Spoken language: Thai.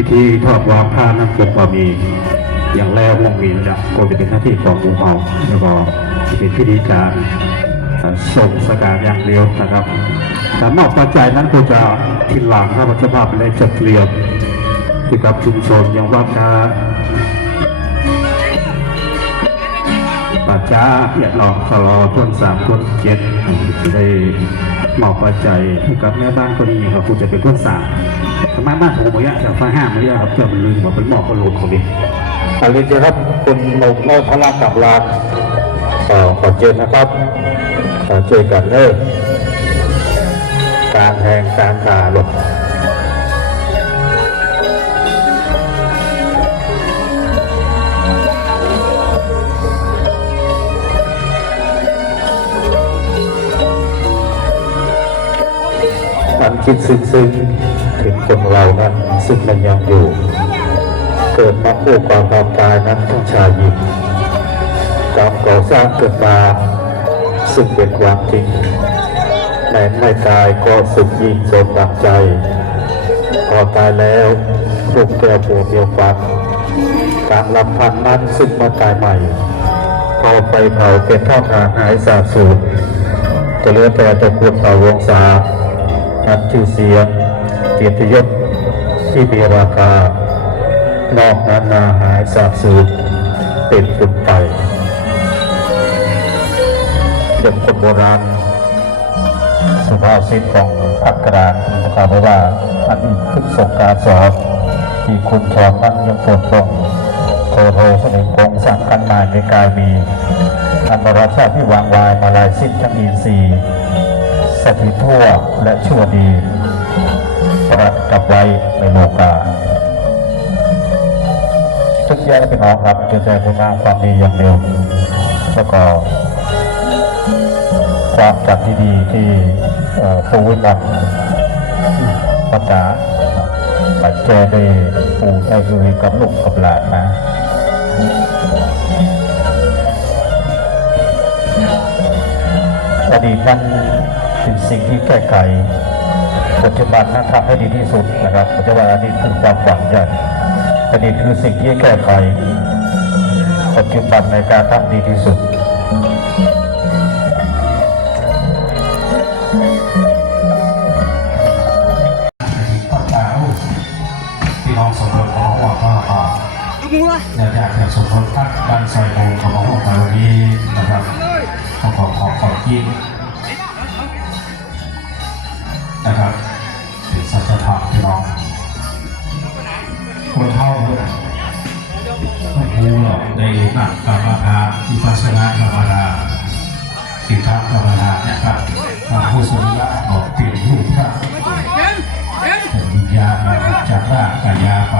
พิธีทอดวางผ้าน้ำกบก็มีอย่างแรกวงมีนะก็จะเป็นหน้าที่ของหมู่เฮาแล้วก็เป็นพิธีการส่งสการอย่างเดียวนะครับการมอบปัจจัยนั้นก็จะทินหลังถ้าพระเจ้าภาพได้จัดเตรียมที่กับชุมชนอย่างว่ากาปัจจ้าเพียรลองสลอต้นสามต้นเจ็ดได้ มอบปัจจัยให้กับแม่บ้านคนนี้ครับคุณจะเป็นเพื่อนสามทำไมบ้านผมอย่างเงี้ยจากฟ้าห้ามไม่ได้ครับเจ้ามันลืมบอกเป็นหมอบกระโหลกของพี่อันนี้นะครับคุณนมน้อยพลังกับลานขอขอเจอนะครับ ขอเจอกันเลยการแทงการตาหลบ คิดซึ้งๆถึงคนเรานั้นซึ่งมันยังอยู่ เกิดมาคู่ความความตายนั้นต้องชายหญิงกรรมก่อสร้างเกิดมาซึ่งเป็นความจริงแม้ไม่ตายก็สุขยิ่งสมดังใจ พอตายแล้วลูกแก้วผัวเมียวฟันการลำพันนั้นซึ่งมาตายใหม่พอไปเผาเป็นท่าฐานหายสาบสูญจะเหลือแต่ตะกุดเป่าวงศา อันชื่อเสียงเกียรติยศที่มีราคานอกนั้นนาหายสาบสูญเป็นฝุ่นไปเด็กคนโบราณสุภาษิตของพักกระดานกล่าวไว้ว่าอันนี้คือสงการสอบที่คุณสอนนั้นยังปวดตรงโทโทสนิทคงสังกันหมาในกายมีอันบรชาติที่วางวายมาลายสิ้นทั้งอินทรีย์ สถิตทั่วและชั่วดีประกับไว้ในโลกาทุกแยกเป็นน้องครับเจอใจคุณงามความดีอย่างเดียวแล้วก็ความจัดที่ดีที่เอ่อปูวิบัติปัจจาปัจเจได้ปูไอ้คือกับลูกกับหลานนะอดีตนั้น เป็นสิ่งที่แก้ไขปัจจุบันนั้นทำให้ดีที่สุดนะครับปัจจุบันอดีตคือความหวังใหญ่อดีตคือสิ่งที่แก้ไขปัจจุบันในการทำดีที่สุดตอนเช้าพี่น้องสมรสของหัวก็อยากอยากจะสมรสทักบ้านซอยโบของหัวมาวันนี้นะครับขอขอขอขอกิน นะครับเป็นสัจธรรมพี่น้องคนเท่าไม่รู้หรอกในหนักกรรมฐานวิปัสสนากรรมฐานสิทธกรรมฐานนะครับมาผู้สุริยะออกเปลี่ยนรูปครับผมวิญญาณมาจากร่างกายาไป